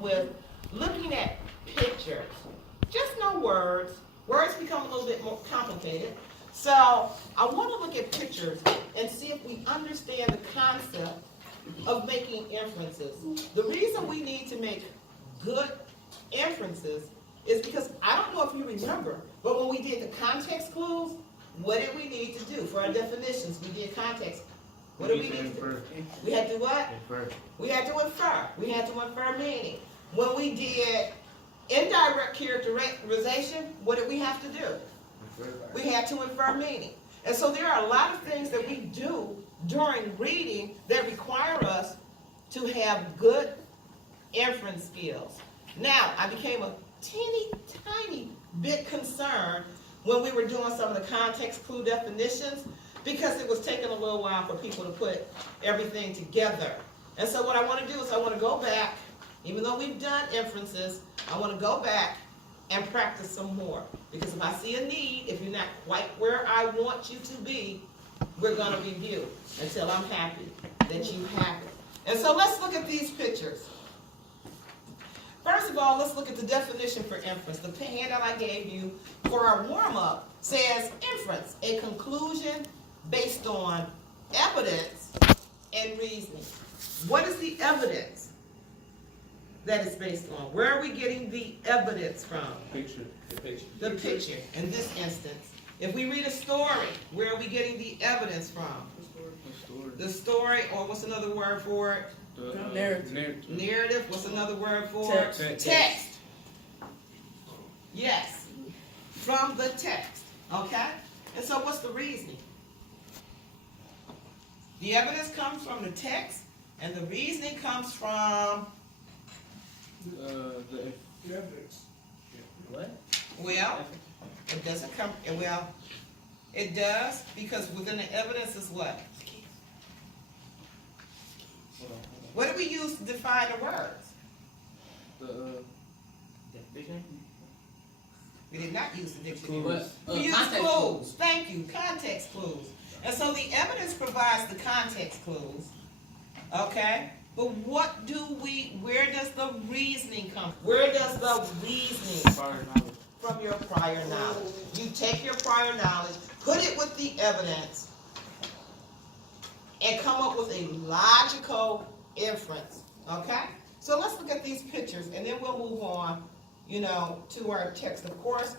with looking at pictures. Just no words. Words become a little bit more complicated. So I want to look at pictures and see if we understand the concept of making inferences. The reason we need to make good inferences is because I don't know if you remember, but when we did the context clues, what did we need to do for our definitions? We did context. What did we need to do? We had to what? Infer. We had to infer. We had to infer meaning. When we did indirect characterization, what did we have to do? We had to infer meaning. And so there are a lot of things that we do during reading that require us to have good inference skills. Now, I became a teeny tiny bit concerned when we were doing some of the context clue definitions because it was taking a little while for people to put everything together. And so what I want to do is I want to go back, even though we've done inferences, I want to go back and practice some more. Because if I see a need, if you're not quite where I want you to be, we're going to review until I'm happy that you have it. And so let's look at these pictures. First of all, let's look at the definition for inference. The handout I gave you for our warm-up says inference, a conclusion based on evidence and reasoning. What is the evidence that is based on? Where are we getting the evidence from? Picture. The picture, in this instance. If we read a story, where are we getting the evidence from? The story, or what's another word for it? Narrative. Narrative, what's another word for it? Text. Yes, from the text, okay? And so what's the reasoning? The evidence comes from the text, and the reasoning comes from The evidence. What? well, it doesn't come, well, it does, because within the evidence is what? What do we use to define the words? Definition? We did not use the dictionary. But, We used context clues. Thank you, context clues. And so the evidence provides the context clues, okay? But what do where does the reasoning come? Where does the reasoning Prior knowledge. from your prior knowledge? You take your prior knowledge, put it with the evidence, and come up with a logical inference, okay? So let's look at these pictures, and then we'll move on, to our text. Of course,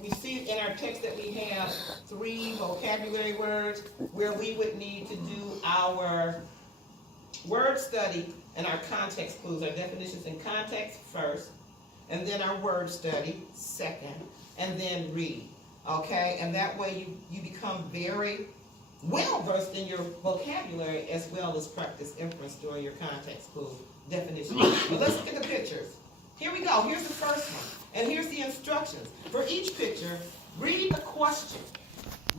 we see in our text that we have 3 vocabulary words where we would need to do our word study and our context clues, our definitions in context first, and then our word study second, and then read, okay? And that way you become very well versed in your vocabulary as well as practice inference during your context clue definition. But let's look at the pictures. Here we go. Here's the first one. And here's the instructions. For each picture, read the question.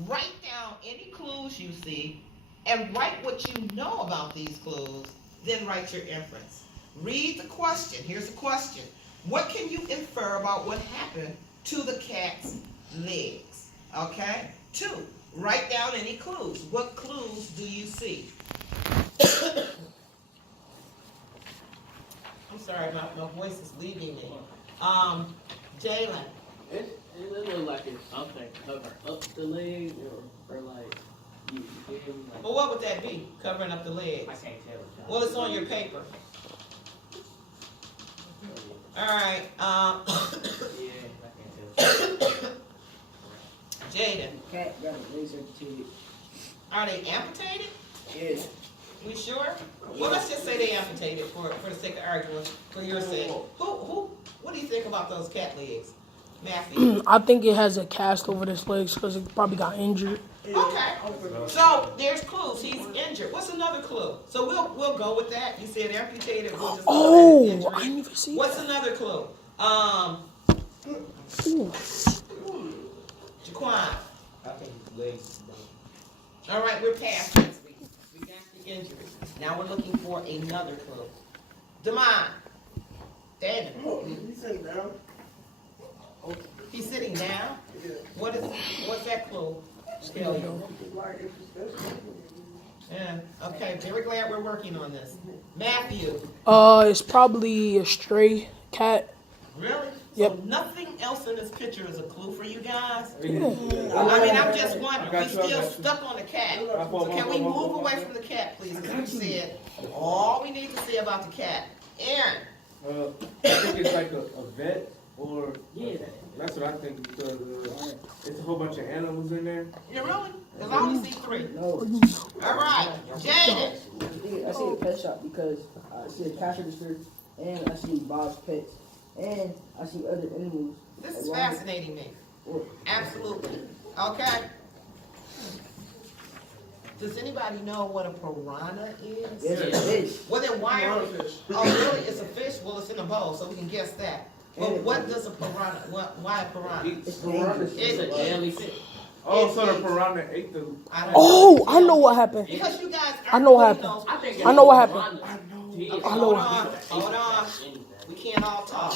Write down any clues you see and write what you know about these clues. Then write your inference. Read the question. Here's the question. What can you infer about what happened to the cat's legs? Okay? 2. Write down any clues. What clues do you see? I'm sorry, my voice is leaving me. Jalen. It look like it's something cover up the leg or like you feel me? Like, Well, what would that be? Covering up the legs. I can't tell. Well, it's on your paper. All right. Yeah, I can't tell. Jaden. Cat got a laser tube. Are they amputated? Yes. We sure? Well, let's just say they amputated for the sake of argument, for your sake. What do you think about those cat legs, Matthew? I think it has a cast over his legs because it probably got injured. Okay. So there's clues. He's injured. What's another clue? So we'll go with that. You said amputated. We'll just go with that I didn't even see What's that. another clue? Ooh. Jaquan. I think his legs. All right, we're past this. We got the injury. Now we're looking for another clue. Damon. Daniel. He's sitting down. He's sitting down? Yeah. What's that clue? Tell you. Like, if it's Yeah, okay, very glad we're working on this. Matthew, It's probably a stray cat. really? Yep. So nothing else in this picture is a clue for you guys? Yeah. I mean, I'm just wondering, I we got you, I still got you. stuck on the cat. So can we move away from the cat, please? Because we said all we need to say about the cat. Aaron, I think it's like a vet or Yeah. that's what I think because it's a whole bunch of animals in there. you really? Because I only see 3. No. All right, Jaden. I see a pet shop because I see a cash register and I see Bob's Pets and I see other animals. This is like fascinating me. What? Absolutely. Okay. Does anybody know what a piranha is? There's a fish. Well, then why are Piranha fish. Oh, really? It's a fish? Well, it's in a bowl, so we can guess that. But what does a piranha, why a piranha? It's dangerous. It's a jelly eats- fish. Oh, it so the eats- piranha ate the. I don't Oh, I know what happened. Because you guys I know what aren't putting happened. I think I know what happened. those- I know Hold what on, hold on. We can't all talk.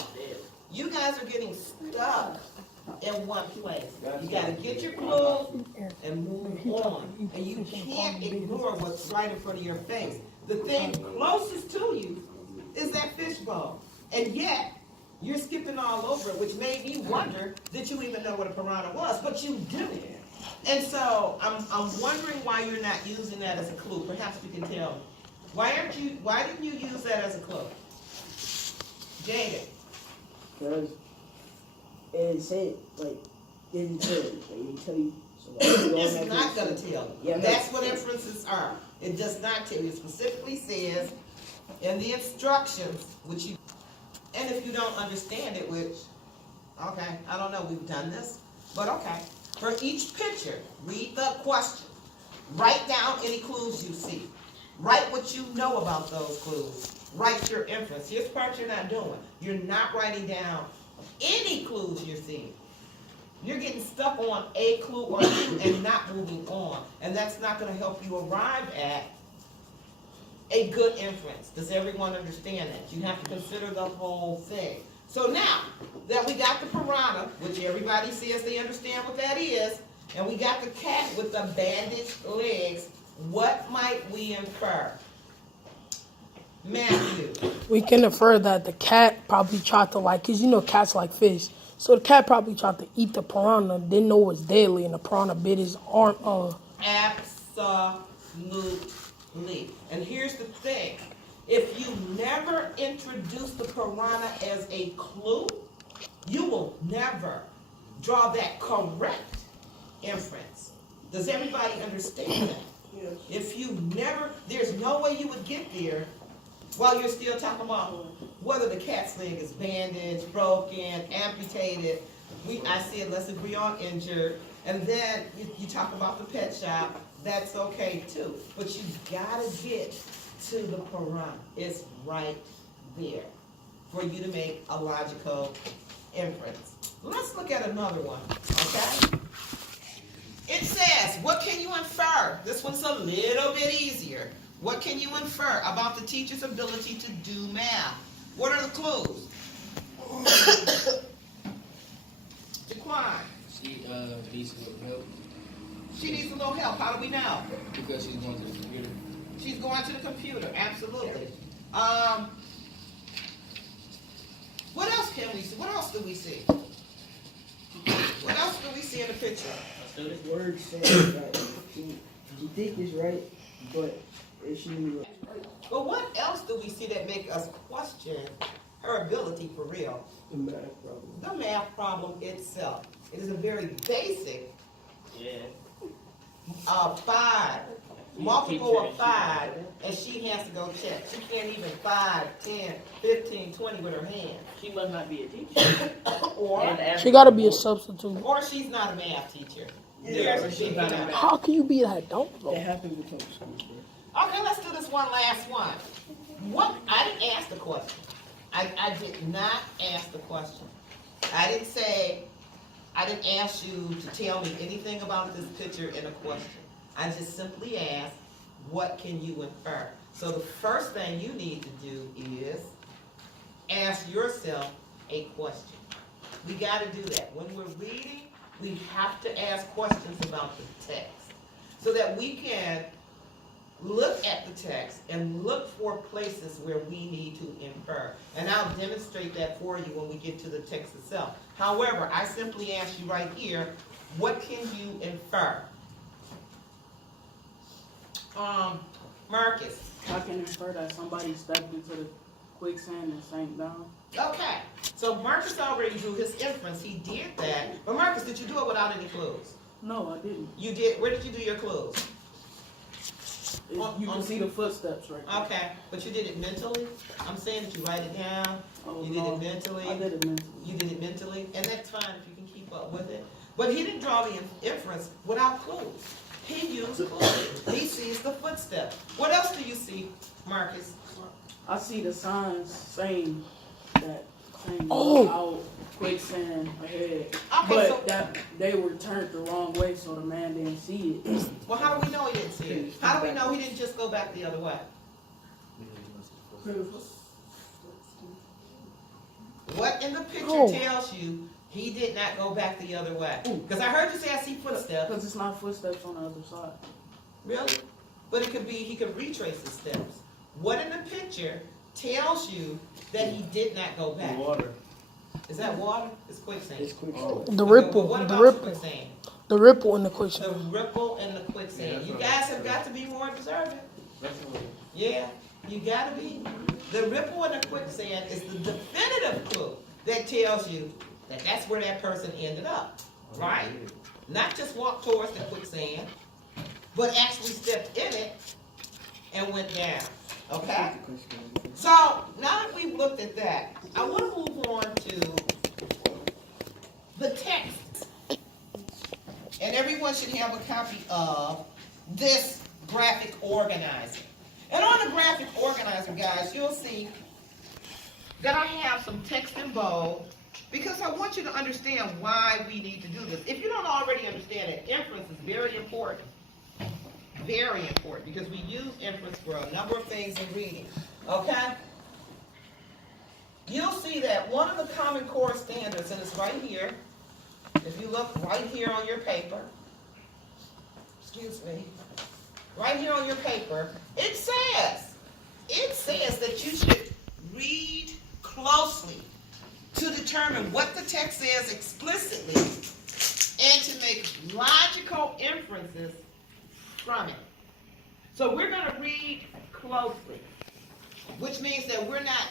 You guys are getting stuck in one place. You gotta get your clue and move on. And you can't ignore what's right in front of your face. The thing closest to you is that fishbowl. And yet, you're skipping all over it, which made me wonder, did you even know what a piranha was? But you do. And so, I'm wondering why you're not using that as a clue. Perhaps you can tell me. Why didn't you use that as a clue? Jaden. Because it said, like, didn't tell you. Like, didn't tell you. So, like, you all It's know not this. gonna tell you. Yeah, no. That's what inferences are. It does not tell you. It specifically says in the instructions, which you, and if you don't understand it, which, okay, I don't know, we've done this, but okay. For each picture, read the question. Write down any clues you see. Write what you know about those clues. Write your inference. Here's the part you're not doing. You're not writing down any clues you're seeing. You're getting stuck on a clue or two and not moving on. And that's not going to help you arrive at a good inference. Does everyone understand that? You have to consider the whole thing. So now that we got the piranha, which everybody says they understand what that is, and we got the cat with the bandaged legs, what might we infer? Matthew. We can infer that the cat probably tried to cause you know cats like fish. So the cat probably tried to eat the piranha, didn't know it was deadly, and the piranha bit his arm. Absolutely. And here's the thing. If you never introduce the piranha as a clue, you will never draw that correct inference. Does everybody understand that? Yes. If you never, there's no way you would get there while you're still talking about whether the cat's leg is bandaged, broken, amputated. I said let's agree on injured. And then you talk about the pet shop. That's okay too. But you gotta get to the piranha. It's right there for you to make a logical inference. Let's look at another one, okay? It says, what can you infer? This one's a little bit easier. What can you infer about the teacher's ability to do math? What are the clues? Jaquan, She needs a little help she needs a little help. How do we know? because she's going to the computer. She's going to the computer, absolutely. What else can we see? What else do we see? What else do we see in the picture? The word says right. She think it's right, but if she knew But what else do we see that make us question her ability for real? the math problem. The math problem itself. It is a very basic Yeah. 5, multiple of 5, and she has to go check. She can't even 5, 10, 15, 20 with her hand. She must not be a teacher. Or She gotta be a substitute. she's not a math teacher. Yeah, There's a she's big not a gap. math- How can you be that dumb That though? happens with public schools, bro. Okay, let's do this one last one. What? I didn't ask the question. I did not ask the question. I didn't ask you to tell me anything about this picture in a question. I just simply asked, what can you infer? So the first thing you need to do is ask yourself a question. We got to do that. When we're reading, we have to ask questions about the text so that we can look at the text and look for places where we need to infer. And I'll demonstrate that for you when we get to the text itself. However, I simply ask you right here, what can you infer? Marcus. I can infer that somebody stepped into the quicksand and sank down. Okay, so Marcus already drew his inference. He did that. But Marcus, did you do it without any clues? No, I didn't. You did. Where did you do your clues? You can see the footsteps right there. Okay, but you did it mentally? I'm saying that you write it down. Oh, You no. did it mentally. I did it mentally. You did it mentally, and that's fine if you can keep up with it. But he didn't draw the inference without clues. He used clues. He sees the footsteps. What else do you see, Marcus? I see the signs saying that Oh. out quicksand ahead. Okay, But so that they were turned the wrong way, so the man didn't see it. well, how do we know he didn't see it? How do we know he didn't just go back the other way? What in the picture Oh. tells you he did not go back the other way? Because I heard you say I see footsteps. Because it's not footsteps on the other side. Really? But it could be he could retrace his steps. What in the picture tells you that he did not go back? Water. Is that water? It's quicksand. It's quick. Oh. The Okay, ripple, well, what the about ripple, quicksand? the ripple in the The quicksand. ripple and the quicksand. Yeah, You that's guys what have got to be more observant. That's what Yeah, you gotta be. The ripple and the quicksand is the definitive clue that tells you that that's where that person ended up, right? Not just walked towards the quicksand, but actually stepped in it and went down, okay? So, now that we've looked at that, I want to move on to the text. And everyone should have a copy of this graphic organizer. And on the graphic organizer, guys, you'll see that I have some text in bold because I want you to understand why we need to do this. If you don't already understand it, inference is very important. Very important because we use inference for a number of things in reading. Okay? You'll see that one of the Common Core standards, and it's right here, if you look right here on your paper, excuse me, right here on your paper, it says that you should read closely to determine what the text says explicitly and to make logical inferences from it. So we're going to read closely, which means that we're not